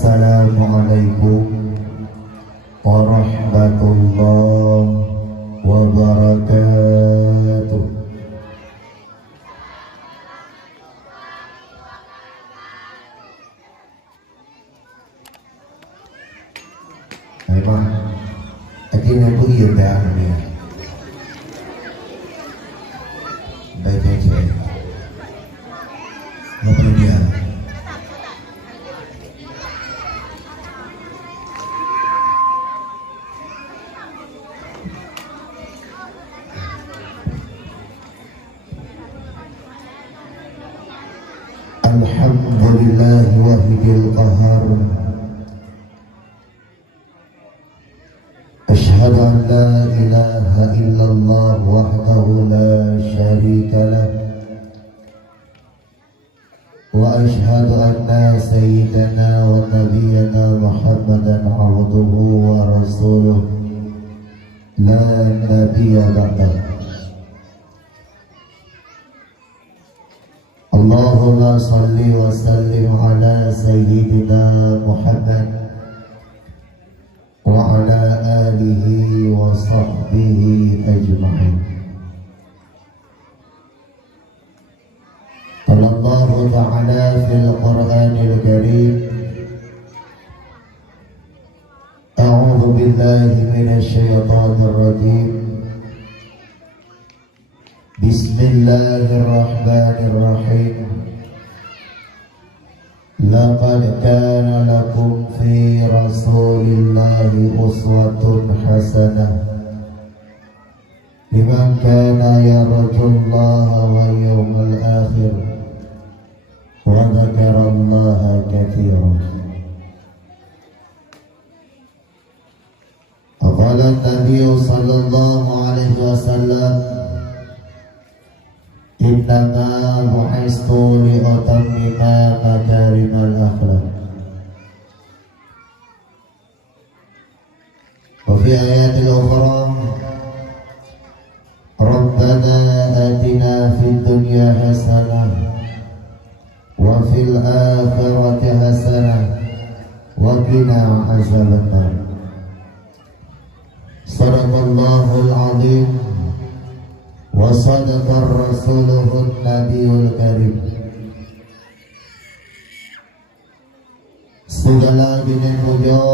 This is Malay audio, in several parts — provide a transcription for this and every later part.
Assalamualaikum warahmatullahi wabarakatuh. Memang akhirnya aku iya dah ni. Baik saja. Apa dia? Alhamdulillah wahidil qahar. Ashhadu an la ilaha illallah wahdahu la syarika lah. Wa ashhadu anna sayyidana wa nabiyyana Muhammadan abduhu wa rasuluh la nabiyya ba'dah. Allahumma salli wa sallim ala sayyidina Muhammad wa ala alihi wa sahbihi ajma'in. Qala Allah ta'ala fil Qur'anil Karim, a'udzu billahi minasy syaithanir rajim. Bismillahirrahmanirrahim. Laqad kana lakum fi Rasulillahi uswatun hasanah liman kana yarjullaha wal yawmal akhir wa dzakarallaha katsiran. Qala Nabi sallallahu alaihi wasallam, innama bu'istu li'utammima makarimal akhlaq. Wa fi ayatil ukhra, Rabbana atina fid dunya hasanah wa fil akhirati hasanah wa qina azabannar. Sadaqallahul azim wa sadaqar rasuluhun nabiyul karim. Segala bina puja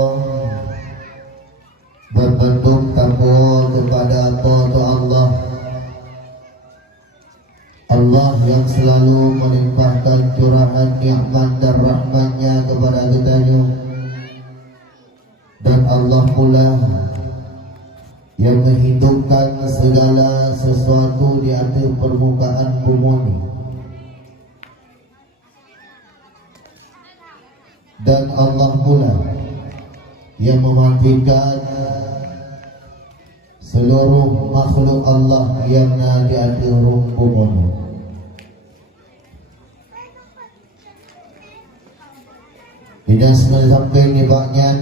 berbentuk takwa kepada apa tu Allah, Allah yang selalu melimpahkan curahan nikmat dan rahmatnya kepada kitanya, dan Allah pula yang menghidupkan segala sesuatu di atas permukaan bumi, dan Allah pula yang mematikan seluruh makhluk Allah yang ada di atas bumi. Tidak sampai nibaknya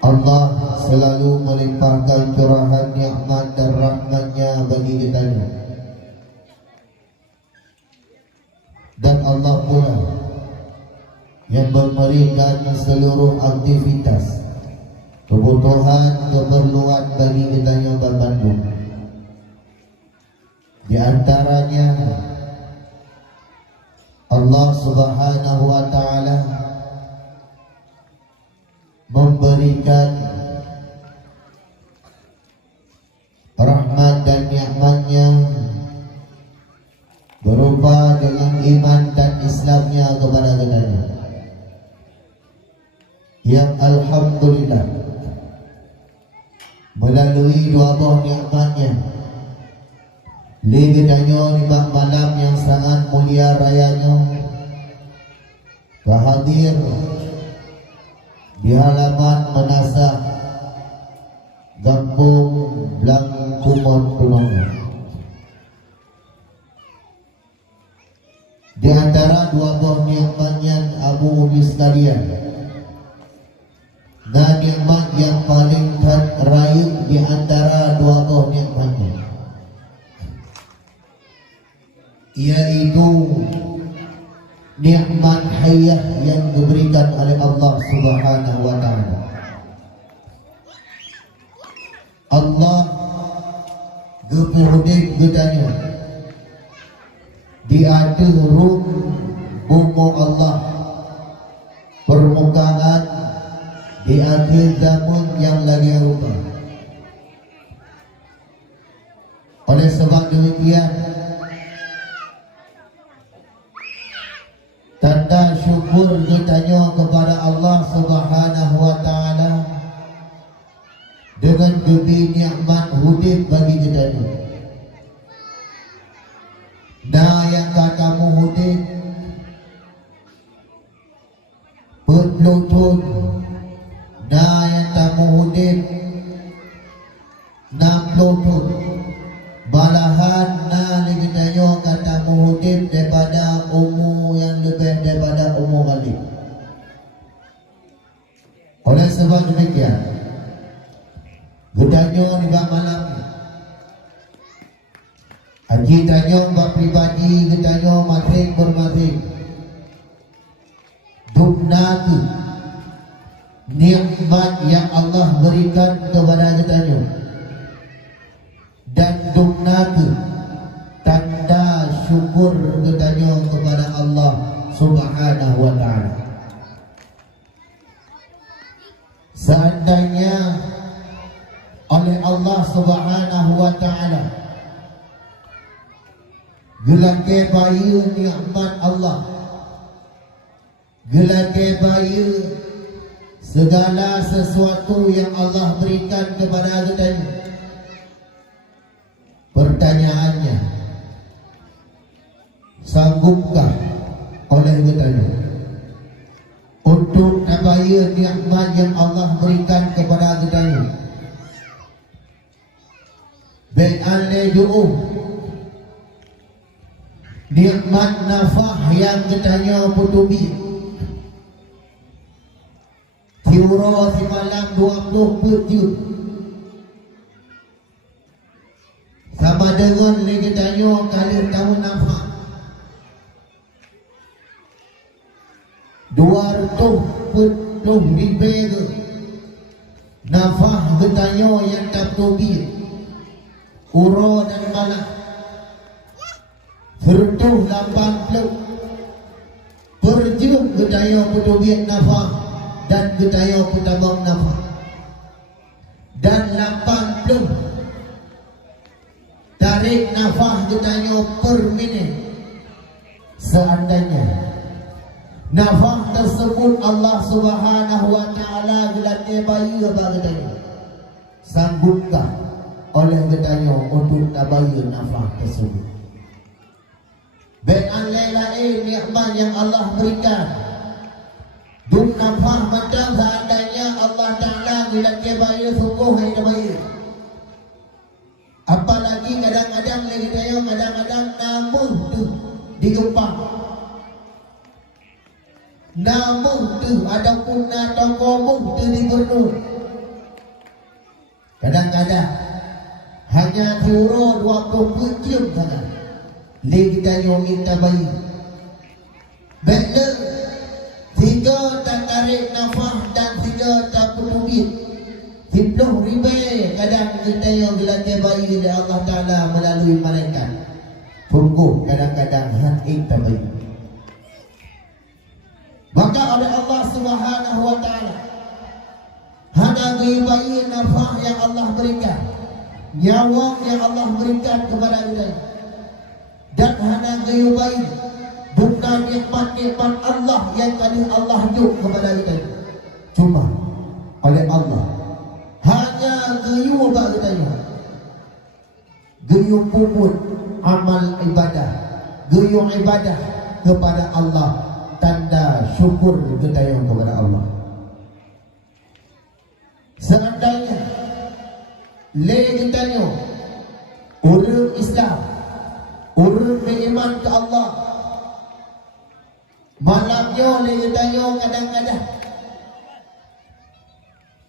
Allah selalu melimpahkan curahan nikmat dan rahmatnya bagi kita, dan Allah pula yang memberikan seluruh aktivitas kebutuhan keperluan bagi kita yang berbanding. Di antaranya Allah Subhanahu wa ta'ala memberikan rahmat dan nikmatnya berupa dengan iman dan Islamnya kepada kita, yang alhamdulillah melalui dua buah nikmatnya liganya lima malam yang sangat mulia rayanya kehadir di halaman Menasah Kampung Blangkumon Punong. Di antara dua buah nikmatnya Abu Umi sekalian, dan nikmat yang paling terakhir di antara dua buah nikmatnya, yaitu nikmat hayat yang diberikan oleh Allah Subhanahu wa taala. Allah gepuhudin getanya di atas rum bumi Allah, permukaan di akhir zaman yang lagi rupa. Oleh sebab demikian, tanda syukur getanya kepada Allah Subhanahu wa taala dengan diberi nikmat hidup bagi kita. Nah yang katamu hidup berlutut, nah yang tamu hidup nak lutut, balahan nah kita katamu hidup daripada umur yang lebih daripada umur kali. Oleh sebab demikian, budanya di bawah malam haji tanya bab pribadi getanya masing bermasing duknatu nikmat yang Allah berikan kepada getanya dan duknatu tanda syukur getanya kepada Allah Subhanahu wa taala. Seandainya oleh Allah Subhanahu wa taala gelake bayu nikmat Allah, gelake bayu segala sesuatu yang Allah berikan kepada kita. Pertanyaannya, sanggupkah oleh kita untuk bayu nikmat yang Allah berikan kepada kita? Be'ale ju'uh nikmat nafah yang getanya putubi tiura si malam 20 pejut sama dengan getanya kali tahun nafah 200 ribu nafah getanya yang tak putubi uro dan malam Bertuh 80 perjum gedaya petubiat nafah dan gedaya petabang nafah dan 80 tarik nafah gedaya per minit. Seandainya nafah tersebut Allah Subhanahu wa taala gelatnya bayi apa gedaya, sanggupkah oleh gedaya untuk tabayun nafah tersebut? Baik lain nikmat yang Allah berikan duk nafah macam seandainya Allah Ta'ala bila dia bayar sungguh hai dia bayar. Apalagi kadang-kadang lagi dia kadang-kadang namun tu digempang, namun tu ada punah tokomuh tu digernur. Kadang-kadang hanya tiura 20 jam saja lagi tanya minta bayi. Baiklah, 3 tak tarik nafah dan 3 tak peduli 10 ribu kadang kita yang dilantai bayi oleh Allah Ta'ala melalui malaikat. Tunggu kadang-kadang hati tak bayi. Maka oleh Allah Subhanahu wa Ta'ala hanya bayi nafah yang Allah berikan, nyawa yang Allah berikan kepada kita. Dan hana gayu baik bukan nikmat-nikmat Allah yang kali Allah juk kepada kita. Cuma oleh Allah hanya gayu apa kita, gayu puput amal ibadah, gayu ibadah kepada Allah, tanda syukur kita kepada Allah. Seandainya le kita orang Islam, orang beriman ke Allah, malamnya dia tanya kadang-kadang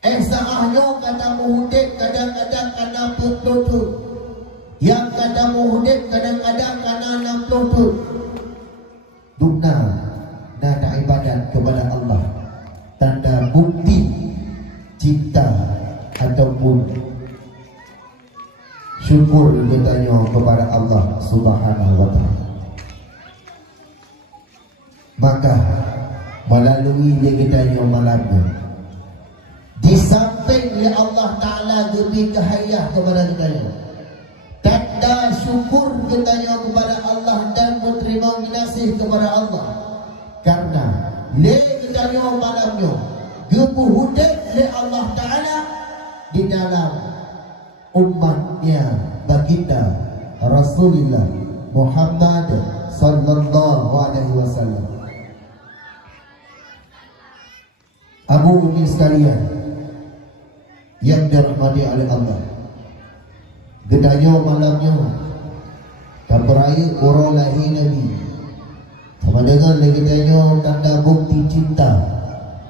saahnya kata muhudib kadang-kadang kena putus, yang kata muhudib kadang-kadang kena 60 dukna syukur katanya kepada Allah Subhanahu wa taala. Maka melalui dia katanya malamnya, di samping ya Allah Ta'ala beri cahaya kepada kita, tanda syukur katanya kepada Allah dan berterima kasih kepada Allah, karena le katanya malamnya gebuhudan le Allah Ta'ala di dalam umatnya baginda Rasulullah Muhammad sallallahu alaihi wasallam. Abu Umi sekalian yang dirahmati oleh Allah, gedanya malamnya kabarai orang lahir Nabi sama dengan gedanya tanda bukti cinta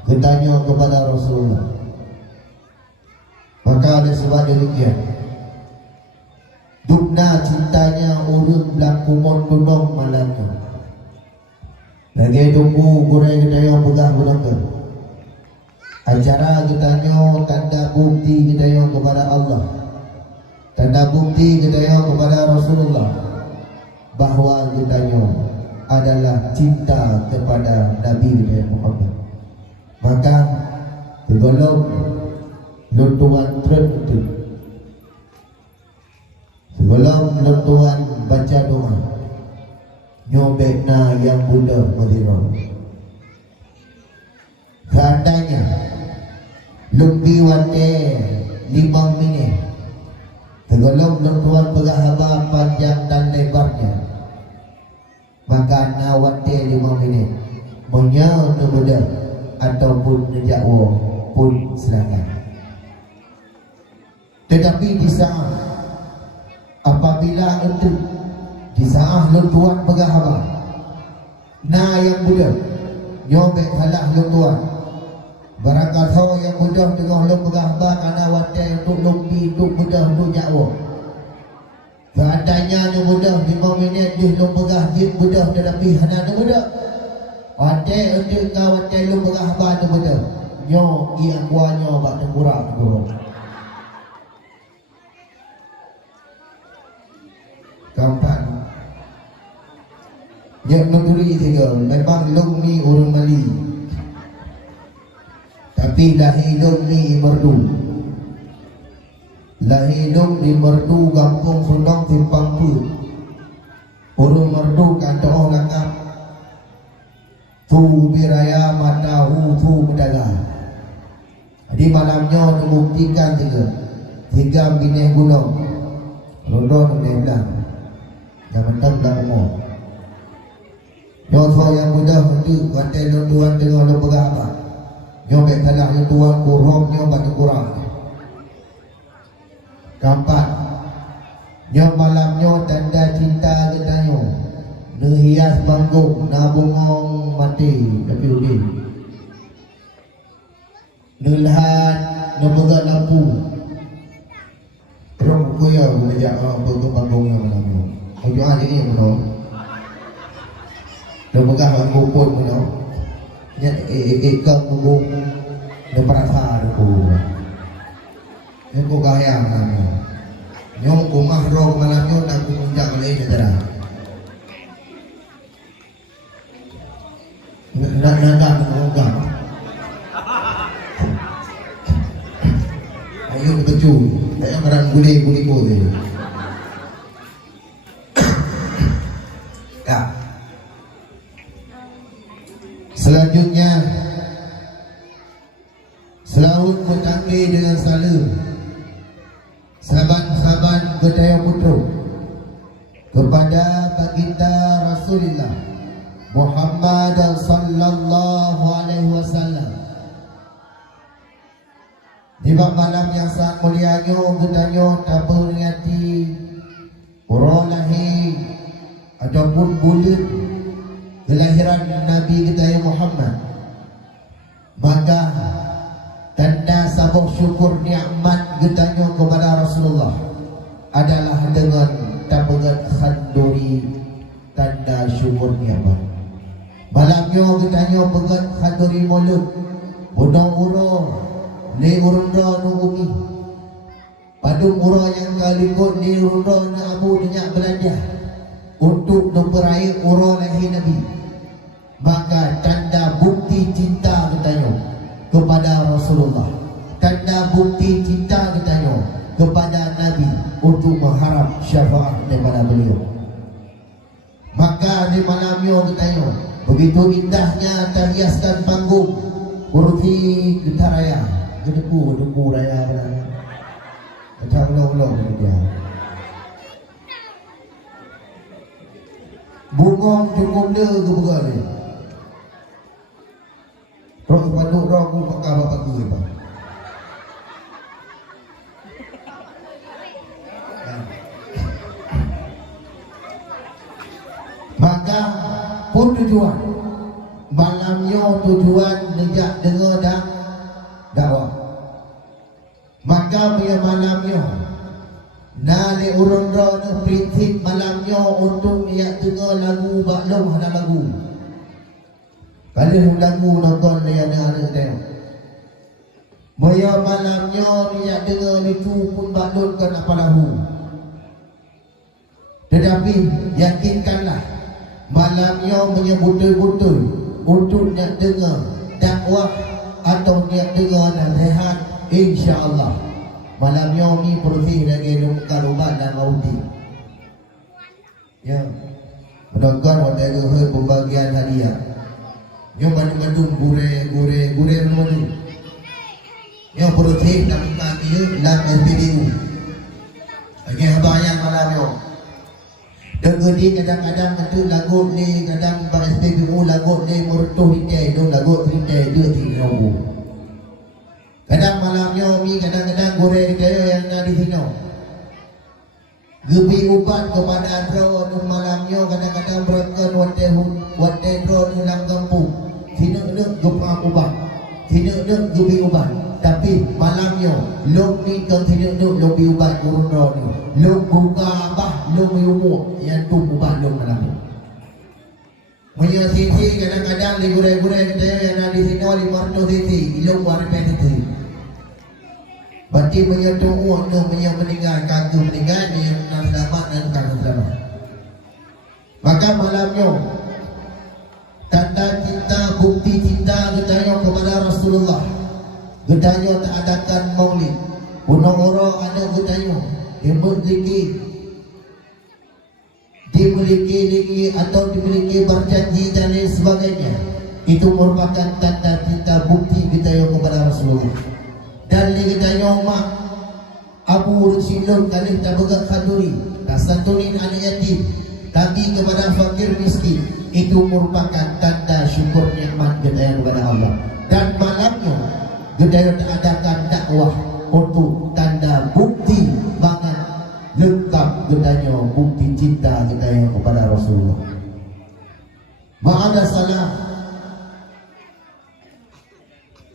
gedanya kepada Rasulullah. Maka oleh sebab demikian, dukna cintanya urut berlaku mondonong malamnya. Lagi tunggu goreng gedanya pegah berlaku acara kitanya tanda bukti kitanya kepada Allah, tanda bukti kitanya kepada Rasulullah, bahawa kitanya adalah cinta kepada Nabi Muhammad. Maka segolong luntuan tertentu, segolong luntuan baca doa nyobekna yang mudah berdirau. Seandainya lebih wate 5 minit, segolong luntuan berhabar panjang dan lebarnya, maka nawate 5 minit menyau berbeda ataupun menjakwa pun silakan. Tetapi di saat apabila itu di saat luntuan berhabar, na yang muda nyobek halah luntuan, barangkali tahu yang mudah tengah lom berhabar ana watai untuk lumpi untuk mudah untuk jakwa. Seandainya yang mudah 5 minit di lom berhajit mudah, tetapi hana yang mudah watai untuk kau watai lom berhabar tu mudah nyo yang kuanyo bak kurang. Kapan yang nuturi tiga memang lumi urun mali, tapi lahidung ni merdu, lahidung di merdu kampung Sundong Timpang Put, urun merdu kantor langap tu biraya matahu tu berdagang. Di malamnya membuktikan tiga bini gunung London dan Belang yang mentang dan umur. Nyosok yang mudah untuk bantai lunduan dengan lembaga apa, nyobek talah lunduan kurang nyobat kurang. Keempat, nyom malamnya tanda cinta kita nyo, nehias panggung nabungong mati tapi udin, nelhat lembaga lampu, rong kuya menjak panggung panggungnya malamnya. Ojo aja ni betul. Dah pegang aku pun betul. Nya ikam tunggu dah perasa aku. Aku gaya mana. Nyong kumah roh malamnya nak ku punjak malai saudara. Nak menggam. Ayo kecu. Saya merang guli boleh. Selanjutnya selalu bertanggi dengan salam sahabat-sahabat Gedaya Putra kepada baginda Rasulullah Muhammad sallallahu alaihi wasallam. Di malam yang sangat mulianya gedanya tak beringati orang lahir ataupun bulan kelahiran Nabi kita Muhammad, maka tanda sabuk syukur nikmat getanya kepada Rasulullah adalah dengan tabagat khanduri tanda syukur nikmat. Malamnya getanya pegat khanduri mulut bodong uro le urunda nungumi Padung urang yang kalikut ni urang na abu denyak belanja untuk memperai urang lahir Nabi. Maka tanda bukti cinta katanya kepada Rasulullah, tanda bukti cinta katanya kepada Nabi untuk mengharap syafaat daripada beliau. Maka di malamnya katanya begitu indahnya terhiaskan panggung Kurti Getaraya, Gedeku Raya Raya. Kata ulang-ulang dia. Bungong cukup dia ke bukan ni. Roh paduk roh aku pakai bapak gue bang. Maka pun tujuan malamnya tujuan nejak dengar dah dakwah. Maka bila malamnya nali urun roh prinsip malamnya untuk dia dengar lagu baklum hana lagu. Kalau lagu nonton dia ada dia. Maya malamnya dia dengar itu pun baklum kan apa lagu. Tetapi yakinkanlah malamnya menyebut betul-betul untuk nak dengar dakwah atau nak dengar nasihat. InsyaAllah malamnya ni bersih lagi lumkan ubat dan maudi. Ya, menonton waktu itu pembagian hadiah. Yang bandung-bandung gure menu. Yang bersih dalam kaki dalam SPDU. Lagi habayang malamnya. Dengar di kadang-kadang itu lagu ni kadang bang SPDU lagu ni mertuh hitai tu lagu hitai dia tidak tahu. Kadang malamnya mi kadang-kadang goreng dia yang ada di sini. Gebi ubat kepada drone malamnya kadang-kadang berken wate drone dalam kampung. Sini nak gepa ubat. Sini nak gebi ubat. Tapi malamnya lok ni kan sini nak lobi ubat urun drone ni. Lok buka bah lok umur yang tu ubat lok malam. Punya sisi kadang-kadang li goreng-goreng dia yang ada di sini 500 sisi, lok warna itu. Berarti menyentuh uang yang meninggal, kagum meninggal, yang selamat dan kagum selamat. Maka malamnya tanda cinta, bukti cinta getanya kepada Rasulullah. Getanya tak adakan maulid. Punang orang ada getanya dimiliki atau dimiliki berjanji dan lain sebagainya. Itu merupakan tanda cinta, bukti getanya kepada Rasulullah. Dan dia tanya mak Abu Rusilun kali tak bergerak kaduri tak santunin anak yatim tapi kepada fakir miskin. Itu merupakan tanda syukur nikmat gedaya kepada Allah. Dan malamnya gedaya adakan dakwah untuk tanda bukti banget lengkap gedanya bukti cinta gedaya kepada Rasulullah. Ma'ada salam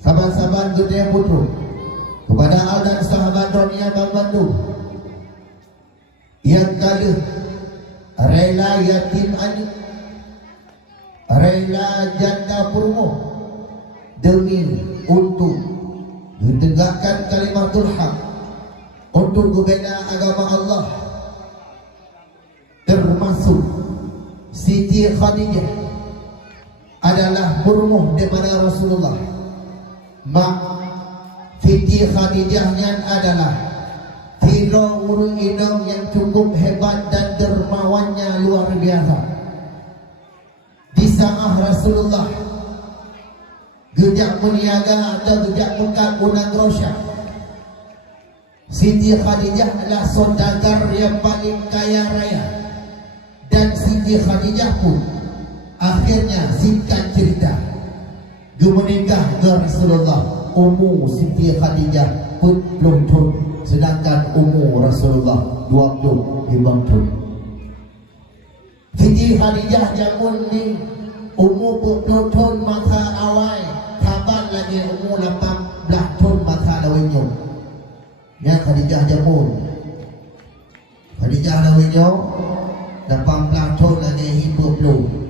sahabat-sahabat gedaya putra kepada al dan sahabat dunia membantu yang kali rela yatim anak, rela janda purmo demi untuk menegakkan kalimatul haq, untuk membela agama Allah, termasuk Siti Khadijah adalah purmo daripada Rasulullah. Mak Siti Khadijahnya adalah tiga urung indong yang cukup hebat dan dermawannya luar biasa. Di saat Rasulullah gejak meniaga atau gejak buka unang rosya, Siti Khadijah adalah saudagar yang paling kaya raya. Dan Siti Khadijah pun akhirnya singkat cerita menikah dengan Rasulullah. Umur Siti Khadijah pun belum tahun, sedangkan umur Rasulullah 25 tahun. Siti Khadijah jamun ni umur 20 tahun masa awal, sabar lagi umur 18 tahun masa lawinyo. Ya Khadijah jamun. Khadijah lawinyo 18 tahun lagi hidup belum.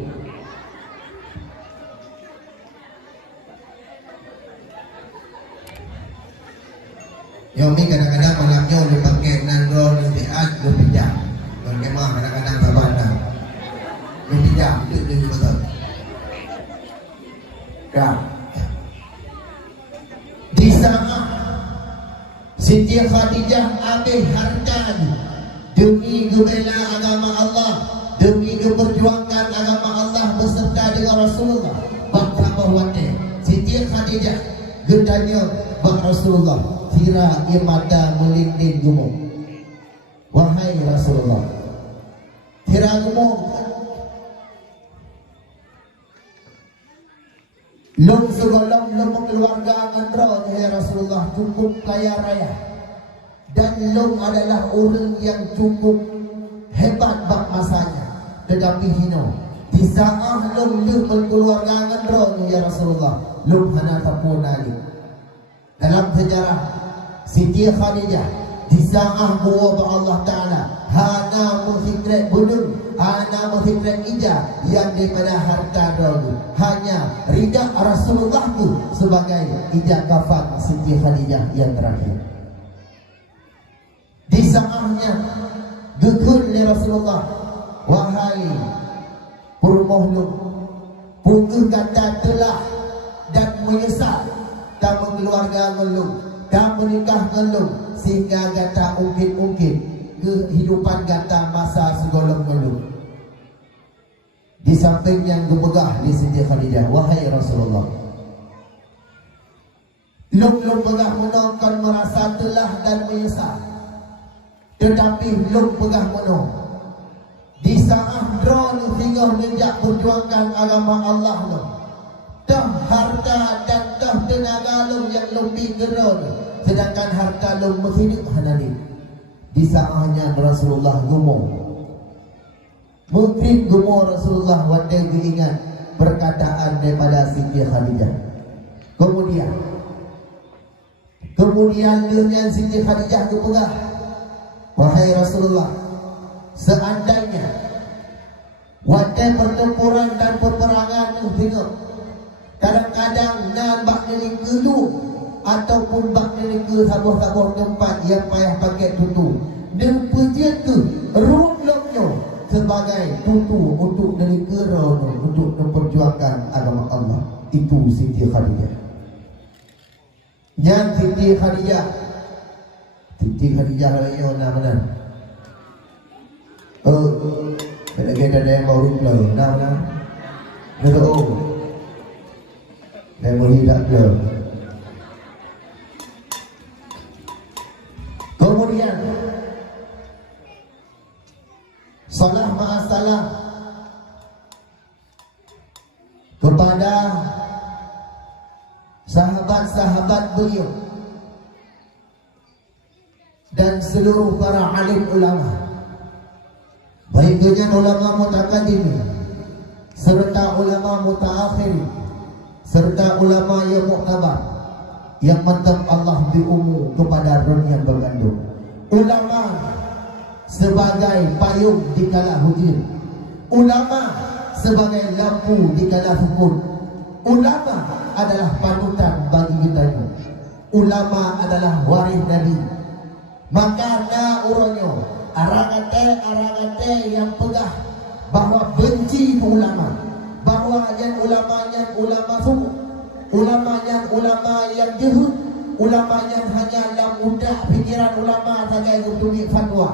Yang ni kadang-kadang malamnya lupa Ya. Di sana Siti Khadijah ambil harta demi membela agama Allah, demi memperjuangkan agama Allah beserta dengan Rasulullah. Bangsa bahwatnya Siti Khadijah gendanya bang Rasulullah kira ia mata melinding gumuk. Wahai Rasulullah, kira gumuk lom segolong lom keluarga ngandra ya Rasulullah cukup kaya raya, dan lom adalah orang yang cukup hebat bak masanya, tetapi hino di saat lom keluarga ngandra ya Rasulullah lom hana tapunali. Dalam sejarah Siti Khadijah di saat buah Allah Ta'ala hana menghikret budung, hana menghikret ija yang daripada harta dulu, hanya rida Rasulullah tu sebagai ija kafan Siti Khadijah yang terakhir. Di saatnya gekun oleh Rasulullah, wahai Purmohluk, pungguh kata telah dan menyesal kamu keluarga ngelung, kamu nikah ngelung, sehingga kata ungkit-ungkit kehidupan kata masa segolong ngelung. Di samping yang gebegah di Siti Khadijah, wahai Rasulullah, lum pegah menongkan merasa telah dan menyesal, tetapi lum pegah menong di saat drone tinggal menjak perjuangkan agama Allah lum, dah harta dan dah tenaga lum yang lebih geron, sedangkan harta lum menghidup hanani. Di saatnya Rasulullah gumur, mungkin gumur Rasulullah wadai ingat perkataan daripada Siti Khadijah. Kemudian dengan Siti Khadijah kepegah, wahai Rasulullah, seandainya wadai pertempuran dan peperangan tengok kadang-kadang nan bak neling kelu ataupun bak neling ke sabuh-sabuh tempat yang payah pakai tutu, dan pujian tu ruang loknya sebagai tutu untuk neling ke untuk memperjuangkan agama Allah. Itu Siti Khadijah. Yang Siti Khadijah raya nama kita ada yang baru belum nama betul. Saya melihat dia. Kemudian salah ma'asalah kepada sahabat-sahabat beliau dan seluruh para alim ulama, baik dengan ulama mutaqaddimin serta ulama mutaakhir serta ulama yang muktabar yang mantap Allah diumu kepada ron yang bergandung. Ulama sebagai payung di kala hujan, ulama sebagai lampu di kala sukun, ulama adalah panutan bagi kita. Ulama adalah waris Nabi. Maka na uronyo aragate yang pegah bahawa benci ulama, bahawa yang ulama suku, ulama yang jehud, ulama yang hanyalah mudah pikiran ulama saja untuk fatwa.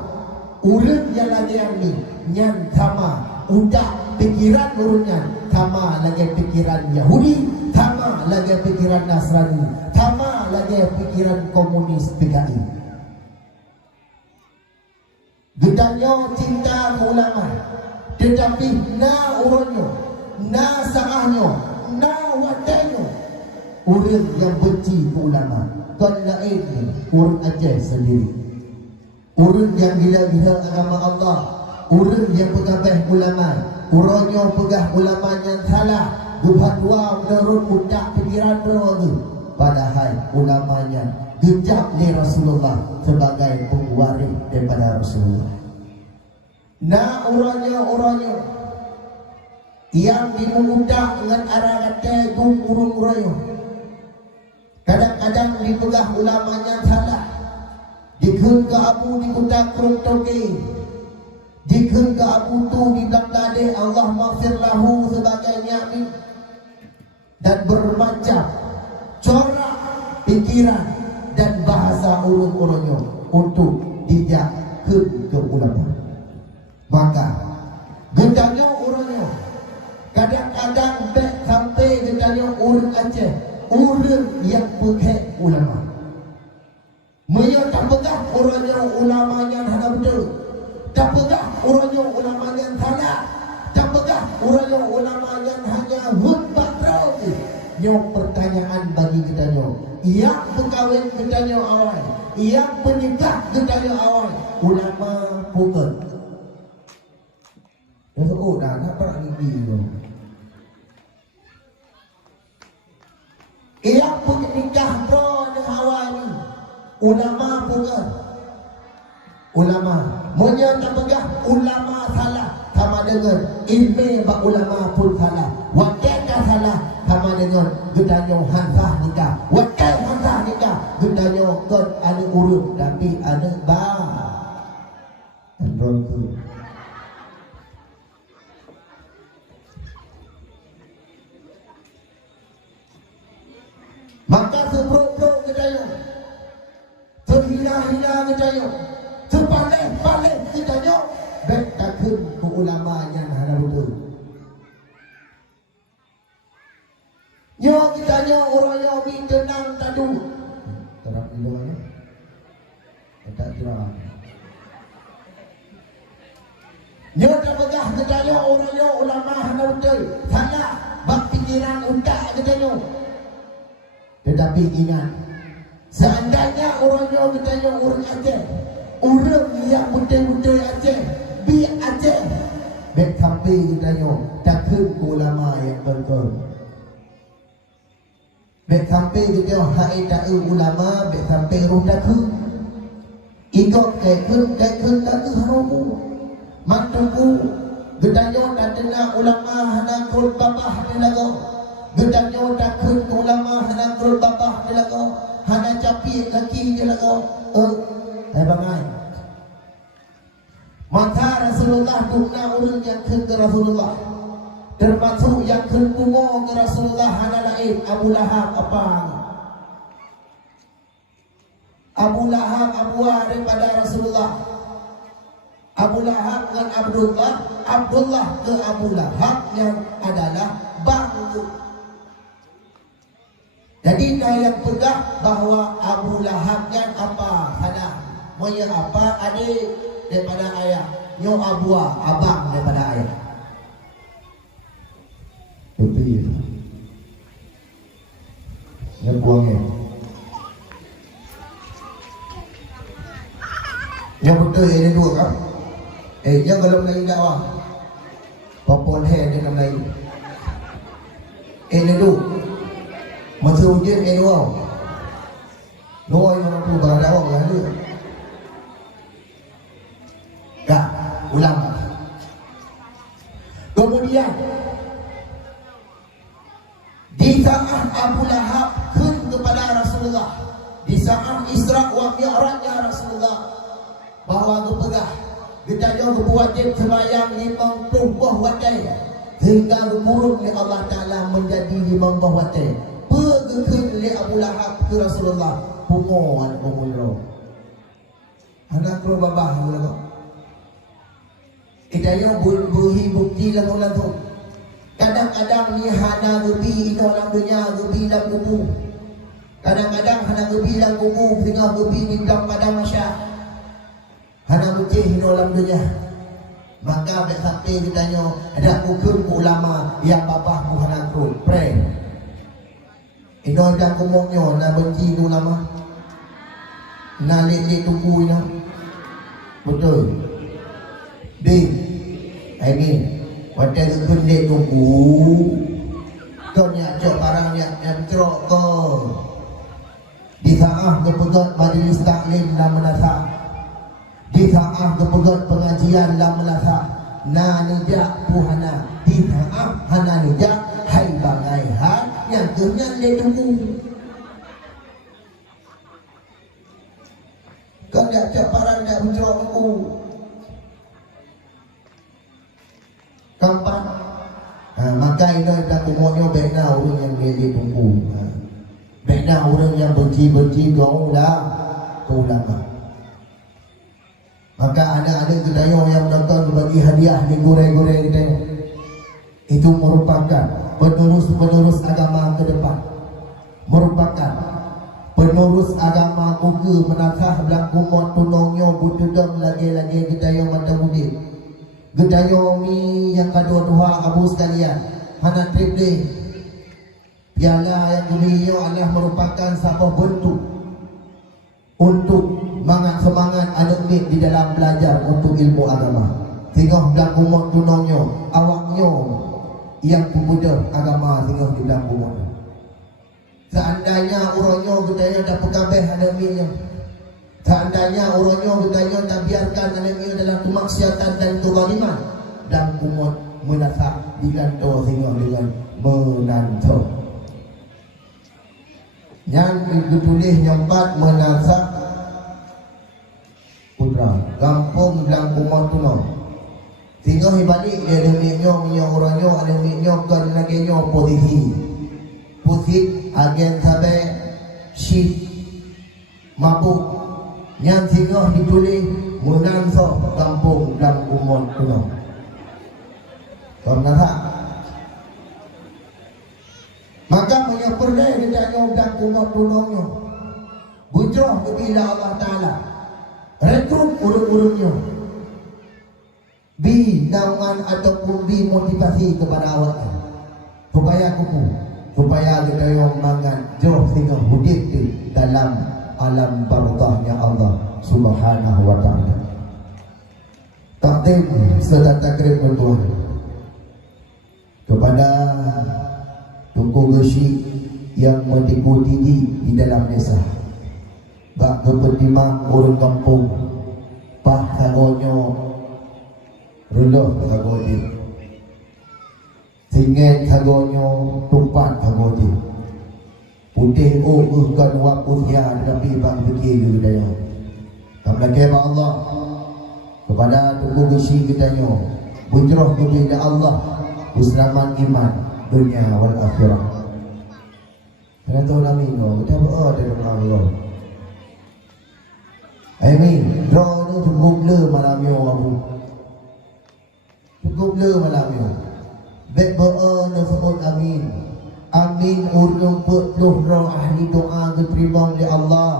Urut yang lagi ni yang sama udah pikiran urutnya sama lagi pikiran Yahudi, sama lagi pikiran Nasrani, sama lagi pikiran komunis PKI. Gedanya cinta ulama, tetapi na urutnya, na saahnya, na wadanya urut yang benci ulama. Tuan lain urut aja sendiri. Urut yang gila-gila agama Allah, urut yang pegabeh ulama, urutnya pegah ulama yang salah, berfatwa menurut utak pikiran mereka. Padahal ulamanya gejap ni Rasulullah sebagai pengwaris daripada Rasulullah. Nah urutnya yang dimudah dengan arah kata urung urayo. Kadang-kadang dipegah ulamanya salah. Dikun ke abu di kota Kruntoki, dikun ke abu tu di Bangladesh, Allah maafir lahu sebagai nyami. dan bermacam corak pikiran dan bahasa urung-urungnya untuk dijak ke ulama. Maka gendanya urangnya kadang-kadang baik sampai gendanya urang Aceh, urang yang pergi ulama. Mereka tak pegah orangnya ulamanya hana betul, tak pegah orangnya ulamanya salah, tak pegah orangnya ulamanya hanya khutbah terus. Nyok pertanyaan bagi kita nyok, yang berkahwin kita nyok awal, yang menikah kita nyok awal, ulama bukan. Ya oh dah nak gigi tu. Yang menikah bro dengan awal ni, ulama bukan. Ulama, monya tak pegah ulama salah sama dengan ilmu bak ulama pun salah. Wakil dah salah sama dengan gedanyo hansah nikah. Wakil hansah nikah gedanyo kon ada urut tapi ada ba. Andron tu. Maka sebrok-brok gedanyo, terhina-hina gedanyo, terbalik-balik gedanyo, baik takut ke ulama yang ada betul. Yo kita nyo orang yo bi tenang tadu. Terap dulu ya. Tak terang. Nyo tak pegah kita nyo orang yo ulama hana betul. Salah bak pikiran untak kita nyo. Tetapi ingat, seandainya orang yo kita nyo orang Aceh, orang yang betul-betul Aceh, bi Aceh, baik sampai kita nyo takut ulama yang betul. Baik sampai kita hai ta'u ulama, baik sampai roh daku ikut kaikun daku haramu mantuku gedanyo datena ulama hana kurul babah dilago, gedanyo dakun ulama hana kurul babah dilago, hana capi kaki dilago. Hai bangai mata Rasulullah dukna urun yang ke Rasulullah, termasuk yang berkungo ke Rasulullah hana lain Abu Lahab apa? Abu Lahab abuah daripada Rasulullah. Abu Lahab dengan Abdullah, Abdullah ke Abu Lahab yang adalah bangku. Jadi yang pegang bahawa Abu Lahab yang apa? Hana moya apa? Adik daripada ayah, nyo abuah abang daripada ayah. Tapi yang buangnya yang betul ini dua kan? Yang kalau Melayu dakwah popon hair dengan Melayu ini dua macam ujian ini dua dua yang orang tu barang dakwah lah tu tak ulama. Kemudian di saat Abu Lahab kun kepada Rasulullah, di saat Isra wa Mi'rajnya Rasulullah, bahawa kepegah kita jauh berwajib sembahyang 50 buah watai hingga bermurung oleh Allah Ta'ala menjadi 5 buah watai. Pergekun oleh Abu Lahab ke Rasulullah, pungo anak pemulro anak kru babah mula. Kita jauh berhi bukti lagu-lagu. Kadang-kadang ni hana gebi ino dalam dunia, gebi dalam kubu. Kadang-kadang hana gebi dalam kubu, tengah gebi di dalam padang masyarakat. Hana becih ino dalam dunia. Maka baik sampai ditanya, ada hukum ulama yang babah ku hana kurun. Pray. Ino ada kumoknya, nak benci ulama. Nak lik-lik tuku ino. Betul. Ini wadah kekun dek tunggu kau nyacok barang yang cerok kau di saat kepegat majlis taklim dan menasa, di saat kepegat pengajian dan menasa, na nijak puhana di saat hana nijak hai bangai hat yang kenyan dek tunggu. Kau nyacok barang yang cerok tunggu kapan maka ini tak umurnya bena orang yang dia tunggu. Bena orang yang benci-benci kau lah, kau lama. Maka ada kita yang menonton bagi hadiah di goreng-goreng kita. Itu merupakan penerus agama ke depan. Merupakan penerus agama kuku menakah belang kumot tunongnya butudong lagi-lagi kita yang mata budi. Gedayo mi yang kedua Tuhan abu sekalian. Hana trip deh. Piala yang dibeliau adalah merupakan sebuah bentuk untuk semangat anak ni di dalam belajar untuk ilmu agama. Tengok belang kumot tunongnya, awaknya yang pemuda agama tengok di belang kumot. Seandainya orangnya bertanya tak pekabeh alaminya. Seandainya orangnya bertanya tak biarkan alaminya dalam kemaksiatan dan kezaliman, dan umat menasak dilantau tengok dengan menantau. Yang ditulis yang empat menasak putra kampung dalam umat tuno. Tengok balik dia alaminya orangnya alaminya kan lagi posisi. Pusat agen sampai shift mabuk yang tinggal ditulis menanso kampung dan umur kuno. Karena maka menyempurna kita dan umur kunonya bujrah kepada Allah Ta'ala rekrut urut-urutnya binangan ataupun motivasi kepada awaknya supaya kupu supaya kita yang mangan jauh tinggal hidup di dalam alam barzahnya Allah Subhanahu wa ta'ala. Takdim serta takrim Tuhan kepada Tunku Gesi yang menipu tinggi di dalam desa. Bak kepentimang orang kampung pah sagonyo rendah sagodi singet sagonyo tumpat sagodi putih bukan wapusnya tapi bang fikir budaya. Kamlake Allah kepada Tunku Gesi kita nyo bujrah kepada Allah usraman iman dunia wal akhirah. Karena tahu nabi no kita berada dalam Allah. Amin. Draw ni cukup le malam yo abu. Cukup le malam yo. Bet berdoa sebut amin. Amin urung puluh roh ahli doa diterima oleh Allah.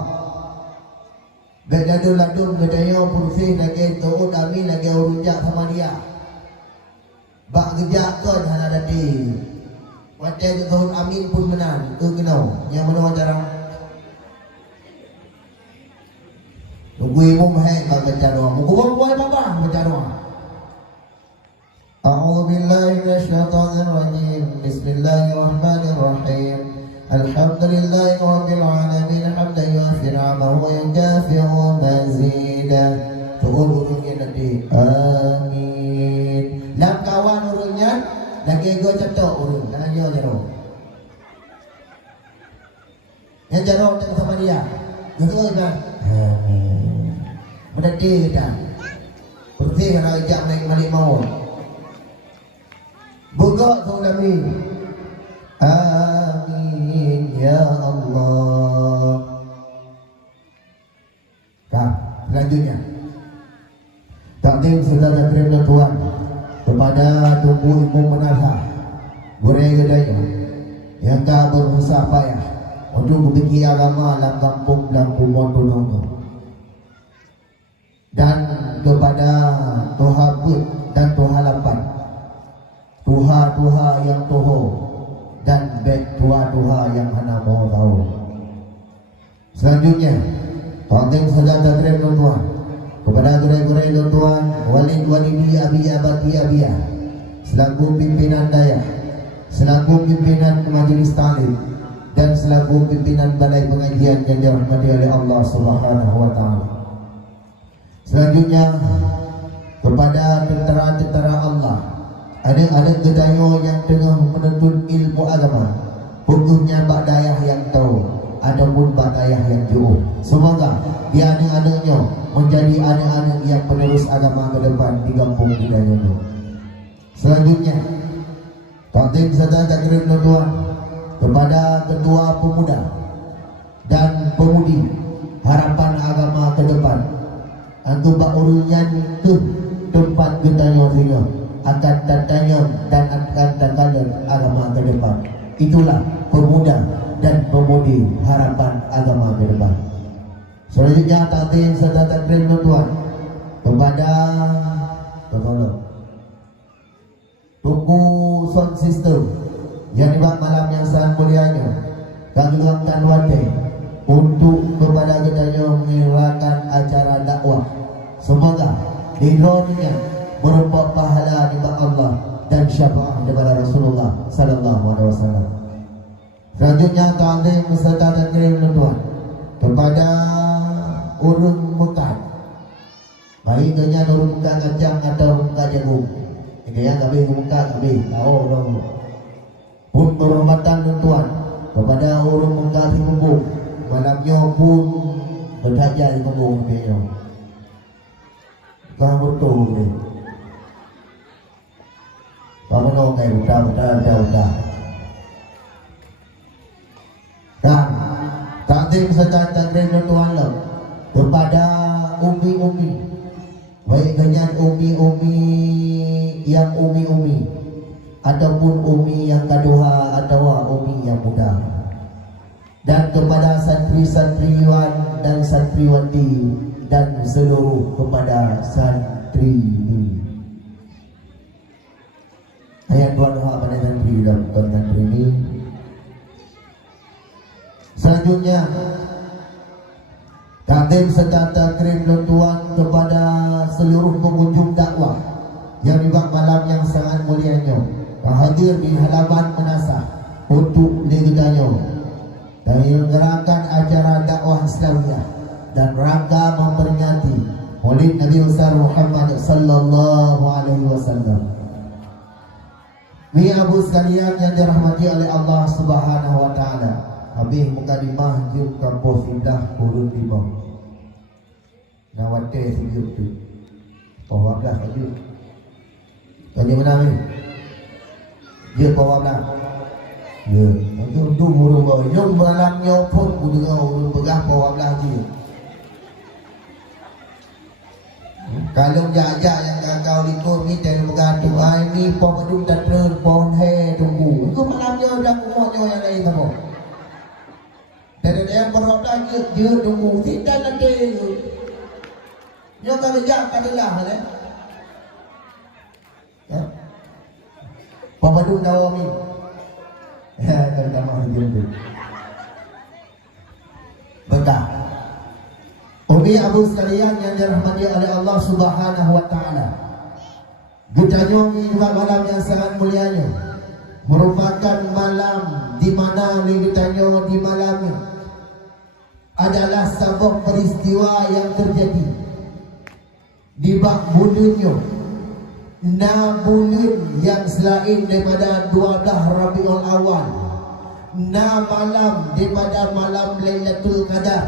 Bet ladun gedaya bersih lagi turun amin lagi urujak sama dia. Bak gejak kan hana dati. Macam tahun amin pun menang. Tu kenal. Yang mana cara? Tunggu ibu mahal baca doa. Muka boleh apa baca doa. A'udzu billahi minasyaitonir rajim. Bismillahirrahmanirrahim. Alhamdulillahi rabbil alamin hamdan yu'affi 'amahu wa yukafi'u mazidah. Turun urungnya nanti. Amin. Lam kawan urungnya lagi go cetok urung. Jangan dia jaro. Yang jaro tengok sama dia. Betul kan? Amin. Berdiri dah. Bersih nak ajak naik balik maut. Buka sulami. Amin ya Allah. Kah, selanjutnya. Takdim saudara terima Tuhan kepada Tunku Ibu Menasa Goreng Gedaya yang tak berusaha payah untuk memiliki agama dalam kampung dan kumon tunong, dan kepada Tuhan Bud dan Tuhan Lapan, Tuhan yang Tuho dan baik Tuhan yang hana mau tahu. Selanjutnya takdim saudara terima Tuhan kepada goreng-goreng Tuhan walid-walidi abiyabati abiyah selaku pimpinan daya, selaku pimpinan majelis taklim, dan selaku pimpinan balai pengajian yang dirahmati oleh Allah Subhanahu wa ta'ala. Selanjutnya kepada tentera-tentera Allah, ada gedaya yang tengah menuntut ilmu agama, bukunya bak dayah yang tahu ataupun bak dayah yang jauh. Semoga dia anak-anaknya menjadi anak-anak yang penerus agama ke depan di kampung kita ini. Selanjutnya Takdim serta takrim tuan kepada ketua pemuda dan pemudi harapan agama ke depan. Antu bak urunyan tu tempat kita nyonya akan tanya dan akan tanya agama ke depan. Itulah pemuda dan pemudi harapan agama ke depan. Selanjutnya takdim serta takrim tuan kepada tunggu sound system yang dibuat malam yang sangat mulianya kami luangkan wadai untuk kepada kita yang menyelenggarakan acara dakwah. Semoga dirohnya berupa pahala di Allah dan syafaat daripada Rasulullah sallallahu alaihi wasallam. Selanjutnya takdim serta takrim tuan kepada urung Mekah. Baik dengan urung Mekah kacang atau Mekah jagung. Yang kami muka kami tahu dong. Pun berhormatan tuan kepada urung muka di kumbung. Malamnya pun berhaja di kumbung dia. Kau betul ni. Kau menong kai udah. Dan takdim serta takrim tuan lo kepada umi-umi. Baik dengan umi-umi yang umi-umi ataupun umi yang kedua atau umi yang muda, dan kepada santri-santriwan dan santriwati dan seluruh kepada santri. Ayat Tuhan pada santri dan santri ini. Selanjutnya takdim serta takrim tuan kepada seluruh pengunjung dakwah yang dibuat malam yang sangat mulianya hadir di halaman Menasah untuk digitanya dan menyelenggarakan acara dakwah Islamiyah dan rangka memperingati Maulid Nabi besar Muhammad sallallahu alaihi wasallam. Abu sekalian yang dirahmati oleh Allah Subhanahu wa taala. Habis mukadimah juk kampus indah kurun di bawah. Nawate sejuk tu. Bawah belah baju. Baju mana ni? Dia bawah belah. Ya, untuk burung bawah. Yang malamnya pun burung begah bawah belah dia. Kalau jajak yang kau ikut ni dan bergantung ini pohon pedung tak terus pohon he tunggu. Itu malamnya dah kumanya yang lain sama. Dan ada yang berodak dia tunggu tidak nanti. Yang kau jajak adalah kan? Ya. Pohon pedung dawam ni. Ya, kan mau dia tu. Berkah. Umi Abu sekalian yang dirahmati oleh Allah Subhanahu wa taala. Gitanya juga malam yang sangat mulianya merupakan malam di mana gitanya di malamnya adalah sebuah peristiwa yang terjadi di bak bulannya 6 bulan yang selain daripada 12 Rabiul Awal, 6 malam daripada malam Lailatul Qadar,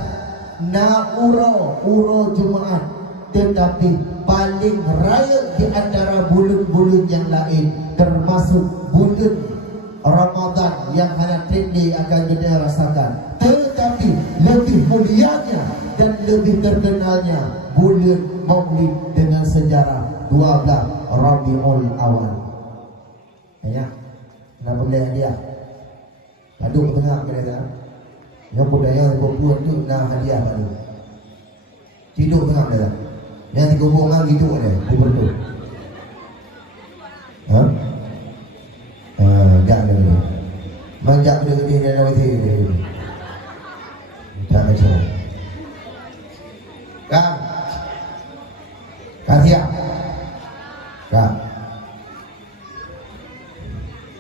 uro Jumaat, tetapi paling raya di antara bulan-bulan yang lain termasuk bulan Ramadan yang hanya tinggi akan kita rasakan, tetapi lebih mulianya dan lebih terkenalnya bulan Maulid dengan sejarah 12 Rabiul Awal. Ya, kenapa boleh dia? Aduk tengah mereka. Yang budaya perempuan tu nak hadiah pada tidur tengah dia. Yang dikumpulkan gitu ada kubur tu. Ha? Jak dia ni. Manjak dia dia nak wati dia. Tak macam. Kang. Kasia. Kang.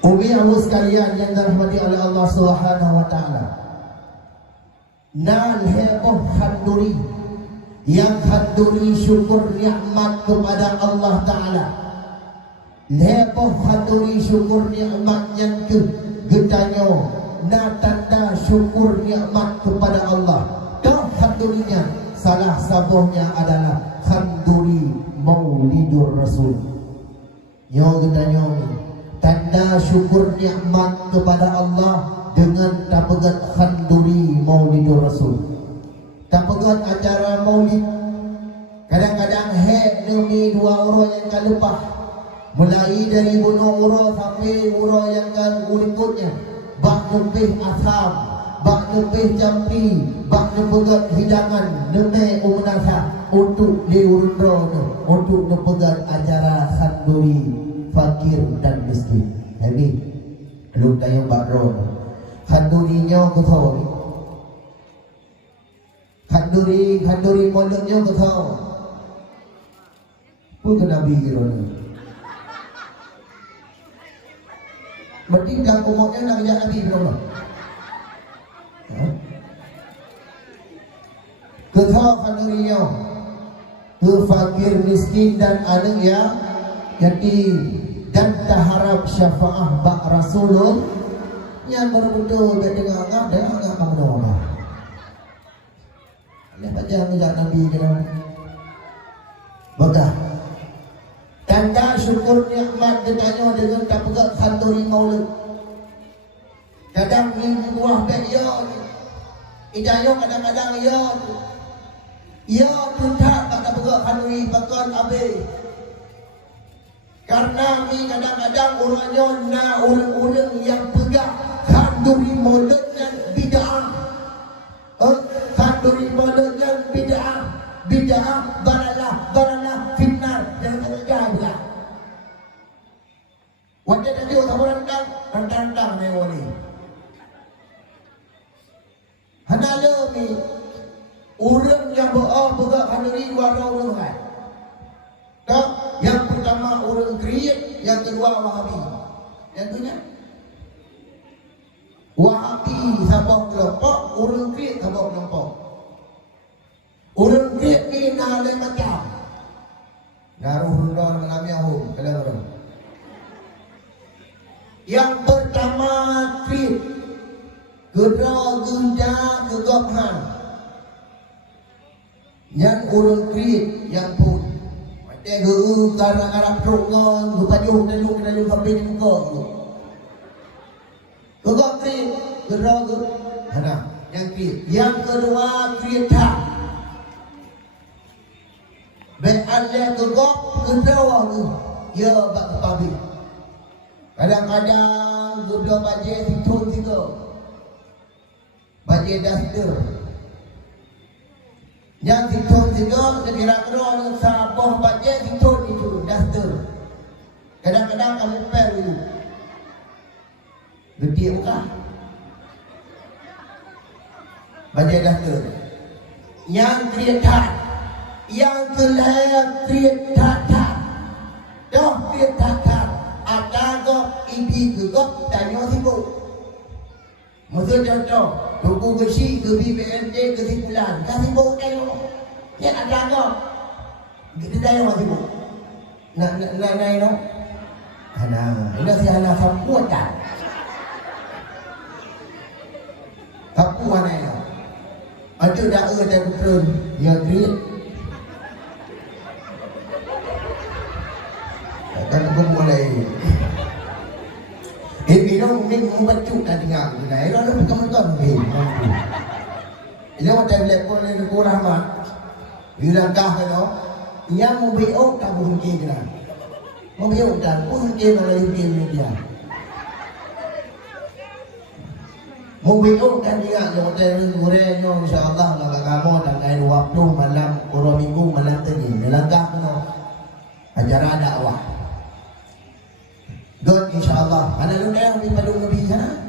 Umi Allah sekalian yang dirahmati oleh Allah Subhanahu wa taala. Nan heboh handuri yang handuri syukur nikmat kepada Allah Ta'ala. Heboh handuri syukur nikmat yang getanya na tanda syukur nikmat kepada Allah. Dan handurinya salah satunya adalah handuri Maulidur Rasul. Yang getanya tanda tanda syukur nikmat kepada Allah dengan tapegat khanduri Maulidur Rasul. Tapegat acara Maulid. Kadang-kadang demi 2 orang yang kalepah. Mulai dari bunuh urut sampai urut yang berikutnya. Bak lebih asam, bak lebih jampi, bak nepegat hidangan, nemai umunasa untuk diurut untuk nepegat acara khanduri fakir dan miskin. Ini belum tayang bakron. Khandurinya aku tahu. Khanduri mulutnya aku tahu. Pun ke Nabi kira ni. Mending dah umurnya nak kerja Nabi berapa? Ketahu khandurinya. Ke fakir miskin dan anak yang yatim. Dan taharap syafaah bak Rasulun yang berbudu dia dengar dia agak kamu Allah. Dia baca ngajak Nabi kena. Baca. Tanda syukur nikmat ditanya dengan tapegat khanduri Maulid. Kadang ni buah bek ya. Idayo kadang-kadang ya. Ya tuntak tak tapegat khanduri bakal habis. Karena ni kadang-kadang orangnya nak orang-orang yang pegang khanduri Maulid dan bid'ah. Khanduri Maulid dan bid'ah. Bid'ah baralah fitnah yang terjadi pula. Wajah tadi orang rentang ni wali. Hanala ni orang yang pegang khanduri 2 orang kan. Yang pertama orang Kriit, yang kedua Wahabi. Yang kedua Wahabi sabah kelompok, orang Kriit sabah kelompok. Orang Kriit ni nak lain macam. Naruh rendah mengambil ahum, kadang orang. Yang pertama Kriit, kedua gunda kegabhan. Yang orang Kriit yang pun dia garang-garang perungan, berpajuh sampai di muka tu. Kegak Kriit, gerak ke? Ada, yang Kriit. Yang kedua Kriit tak. Baik Allah kegak, gerak ke? Ya, bak kepabi. Kadang-kadang gedor bajai situn tiga. Bajai daster. Yang situn juga kira-kira ada sabah bajai situn itu daster. Kadang-kadang kamu per dulu. Gede muka. Bajai daster. Yang kereta, yang kelihatan kereta. Dah kereta. Ada go ibi ke go tanya sibuk. Maksud contoh, buku besi ke BBMD ke Sipulan, dah sibuk tengok. Ni ada go. Kita tanya masih sibuk. Nak no. Ana, ini si ana sapu tak. Sapu mana ya? Ada dah ada betul. Ya great. Kan pun mulai. Ini ni membantu tak dengar. Ini orang bukan menton ni. Ini macam telefon ni kurang mah. Bilang kah kalau yang mau BO tak boleh kira. Mau BO tak pun kira oleh dia. Mau BO kan dia yang hotel gorengnya insya-Allah nak kamu dan lain waktu malam orang minggu malam tadi. Langkah kalau acara dakwah. God insya-Allah. Ada lu yang di padung lebih sana.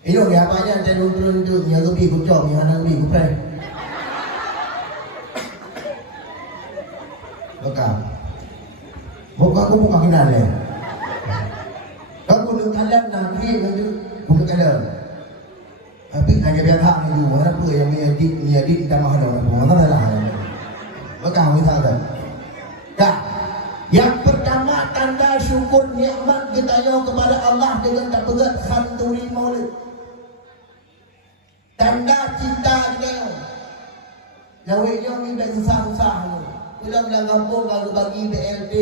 Itu ya apa aja ada turun tu yang lebih kucok yang ada lebih kupre. Lokal. Buka kenal le. Kamu lu kalah nanti nanti buka kalah. Tapi hanya biar hak ni dulu. Apa yang menyedit kita mahal orang. Mana lah. Buka kita ada. Kak. Yang pertama tanda syukur nikmat kita kepada Allah dengan tak pegat khanduri Maulid. Tanda cinta kita. Jauhnya ni dah susah-susah. Bila kampung kalau bagi BLT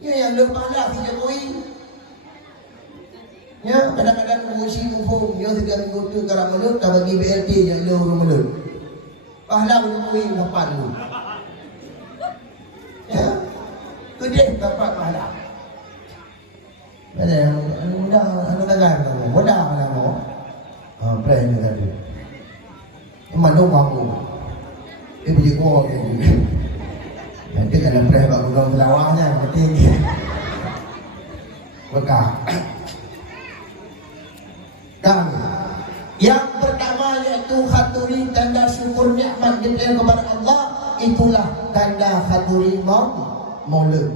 Ya yang lepas si Jokowi. Ya kadang-kadang mengusi mufung dia segala minggu tu kalau melut tak bagi BLT yang lo melut. Pahala Jokowi dapat dulu. Ya. Tu dia dapat pahala. Ada mudah anu dagang tu. Mudah mana mo. Plan ni tadi. Mana bangun. Dia pergi gua ni. Nanti kalau plan bangun melawahnya penting. Bekah. Dan yang pertama yaitu khaturi tanda syukur nikmat diberikan kepada Allah, itulah tanda khaturi maulud.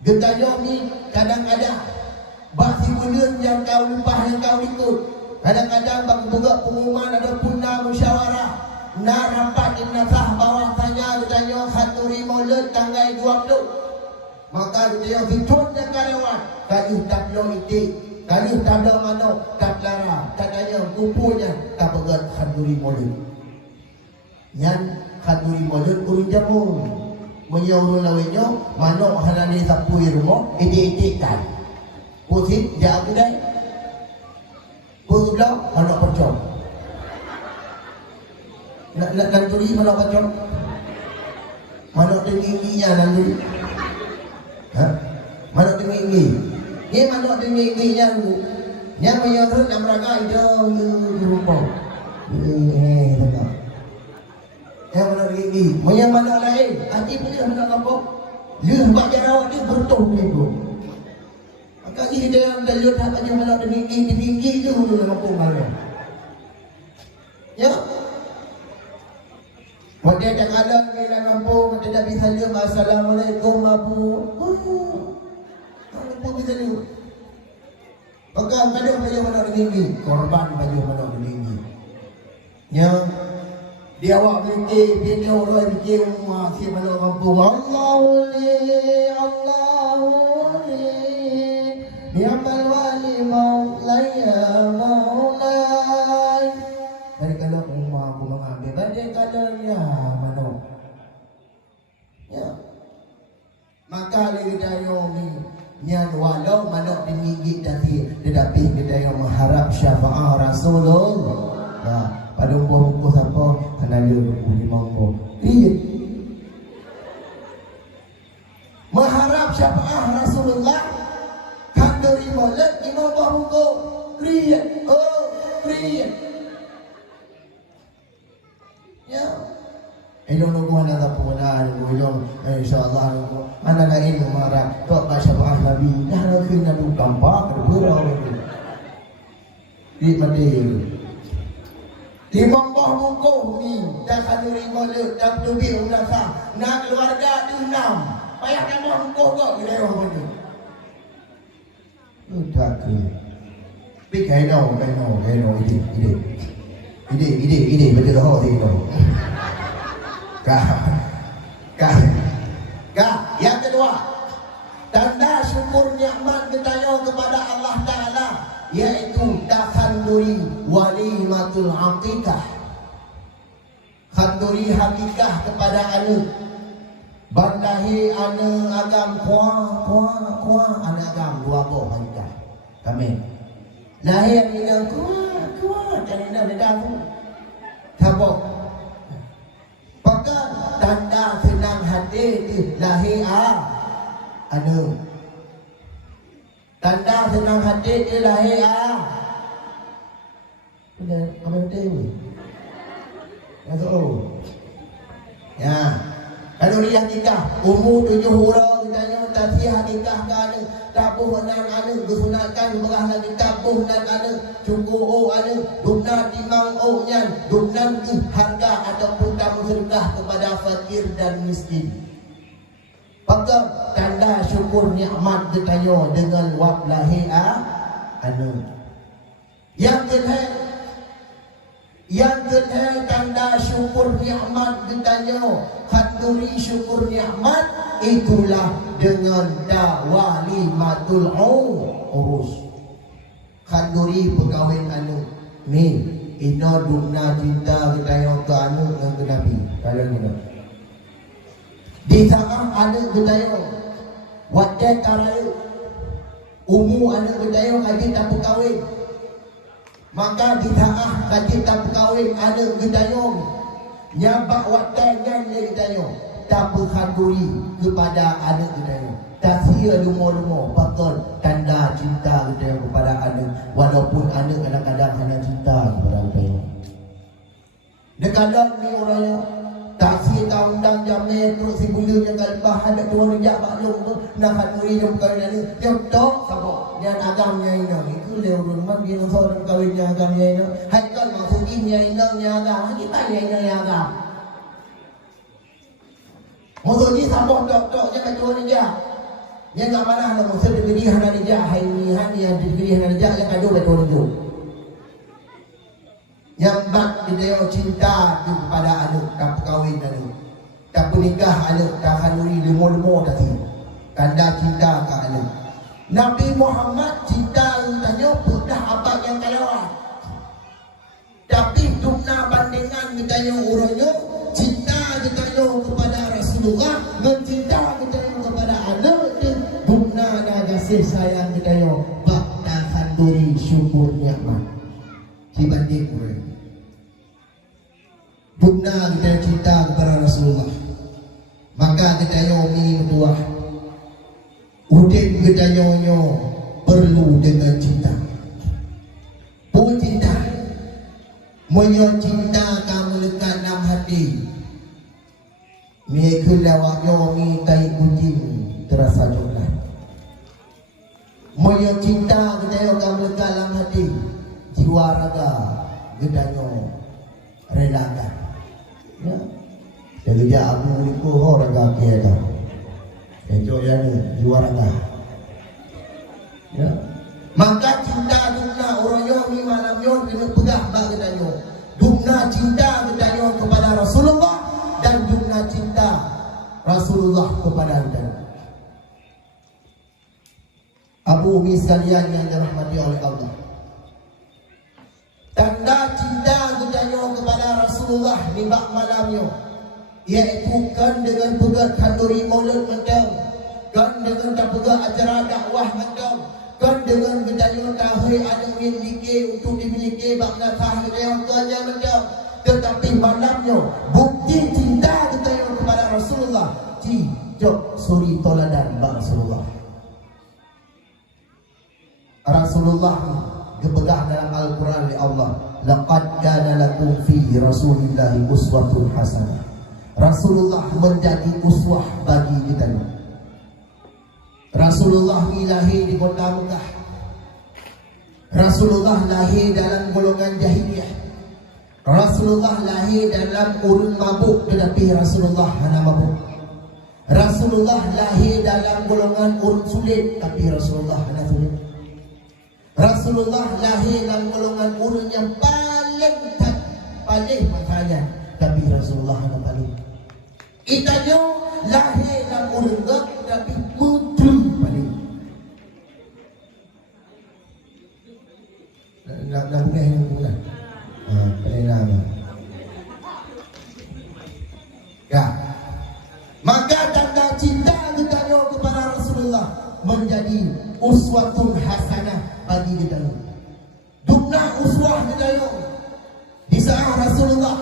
Getayo ni kadang-kadang bagi bulan yang kau lupa yang kau ikut. Kadang-kadang bagi juga pengumuman ada punna musyawarah. Nak rapat di nasah bahawasanya getayo khaturi maulud tanggal 20. Maka getayo fitun dan karyawan kali tak lo itik. Kali tak ada mana tak lara, tak ada kupunya tak pegat khanduri maulud. Yang khanduri maulud kurang jamu. Menyuruh lawenyo mana halani tapui rumah ide-idekan. Pusing dia aku dai. Pulang mana percok. Nak khanduri mana percok. Mana tinggi-tingginya nanti. Ha? Mana tinggi-tinggi. Dia mana tinggi yang menyerut dalam raga itu rumah. Tengok. Yang mana tinggi, yang mana lain. Hati boleh mana apa? Dia buat jarawat dia bertuh minggu. Maka dia dalam lihat apa yang mana tinggi itu dulu kampung mana. Ya. Pada yang ada di dalam kampung tidak bisa dia assalamualaikum abu. Pun bisa dulu. Pegang baju mana tinggi, korban baju mana tinggi. Yang dia awak fikir video orang fikir masih mana kampung Allahu ni'mal wali maulaya maulai. Dari kalau rumah aku mengambil badai kalanya mana. Ya. Maka dari dayomi yang walau manok dimigit tadi tetapi kita yang mengharap syafaat Rasulullah. Nah, pada umur siapa kena dia 25 umur. Iya. Mengharap syafaat Rasulullah kan dari maulid imam bahuko. Kriya. Oh, kriya. Ya. Ilmu mana tak pernah ilmu insyaallah mana lain marah tok baca syafaat Nabi dah kena lu gampang berau di madil di membah muka ni dah kanduri maulid dah tubi ulasa nak keluarga diundang payah tambah muka kok kira orang ni udah ke pikai no ide betul dah tu yang kedua tanda syukur nikmat kita kepada Allah Ta'ala yaitu takhanduri walimatul aqiqah. Khanduri hakikah kepada anak bandahi anak agam kuah anak agam dua boh hakikah amin lahir dengan kuah dan dah tabok pegang tanda senang hati di lahir anu tanda senang hati di lahir udah komentar ni ya kalau dia nikah umur 7 orang tanya tafsir nikah kan tabuh nan anu disunatkan belah lagi tabuh nan anu cukup anu dumna timang nyan dumna harga ataupun tamu sedekah kepada fakir dan miskin. Pegang tanda syukur nikmat ditanya dengan wab lahir anu. Yang kedua tanda syukur nikmat ditanya khanduri syukur nikmat itulah dengan walimatul urus. Khanduri pegawai anu ni ino dumna cinta ditanya ke anu yang ke Nabi kalau ni di saat ada ditanya Wadah karaya umur anak berdaya kaji tak berkahwin, maka ditaah kaji tak berkahwin anak berdaya nyabak wadah yang berdaya tak berkanduri kepada anak berdaya. Tak sia lumo-lumo bakal tanda cinta berdaya kepada anak, walaupun anak kadang-kadang hanya cinta kepada berdaya. Kadang ni orangnya taksi undang jamnya terus si bulu yang kalbah ada dua rejak maklum tu nak haduri yang kawin ni dia tok sabok dia agamnya ini itu dia rumah dia seorang kawinnya agamnya ini hai kan maksudnya ini agam kita ini agam maksudnya sabok tok jangan dua rejak yang enggak mana lah maksud diberi hana rejak hai ni yang diberi hana rejak yang kado betul itu yang bak dia cinta kepada anak tak berkahwin anak tak bernikah anak tak handuri lemo-lemo tadi tanda cinta ke anak. Nabi Muhammad cinta tanya pernah abad yang kalawat, tapi dumna bandingan ditanya urangnya cinta ditanya kepada Rasulullah mencinta ditanya kepada anak dan dumna ada kasih sayang ditanya bak tak handuri syukur nikmat dibanding urang. Benar kita cinta kepada Rasulullah, maka kita yomi berdua udin kita nyonya perlu dengan cinta. Pun cinta moyo cinta kamu lekat dalam hati mereka lawak yomi tai kucing terasa jumlah. Moyo cinta kita kamu lekat dalam hati jiwa raga kita nyonya relakan. Ya, jadi dia aku liku orang kaki ada. Enjoy yang ni juara dah. Ya, maka cinta dumna orang yang ni malam yang kena pegang bagi kita. Dumna cinta kita kepada Rasulullah dan dumna cinta Rasulullah kepada kita. Abu Umi sekalian yang dirahmati oleh Allah. Tanda cinta kita kepada Rasulullah di bak malamnya, iaitu kan dengan pegang kanduri maulid macam, kan dengan tak pegang acara dakwah macam, kan dengan gedanya tahu ada miliki untuk dimiliki bak nasah yang tuanya macam. Tetapi malamnya bukti cinta kita kepada Rasulullah jok suri toladan bak Rasulullah. Rasulullah dipegang dalam Al-Quran oleh Allah, laqad kana lakum fi Rasulillahi uswatun hasanah. Rasulullah menjadi uswah bagi kita. Rasulullah lahir di kota Mekah. Rasulullah lahir dalam golongan jahiliyah. Rasulullah lahir dalam urun mabuk, tetapi Rasulullah hana mabuk. Rasulullah lahir dalam golongan urun sulit, tapi Rasulullah hana sulit. Rasulullah lahir dalam golongan urun yang paling makanya, tapi Rasulullah yang paling. Itanya lahir dalam urun gak, tapi mutu paling. Nak boleh yang bulan. Paling lama. Ya. Maka tanda cinta kita kepada Rasulullah menjadi uswatun hasanah bagi kita. Dumna uswah kita di saat Rasulullah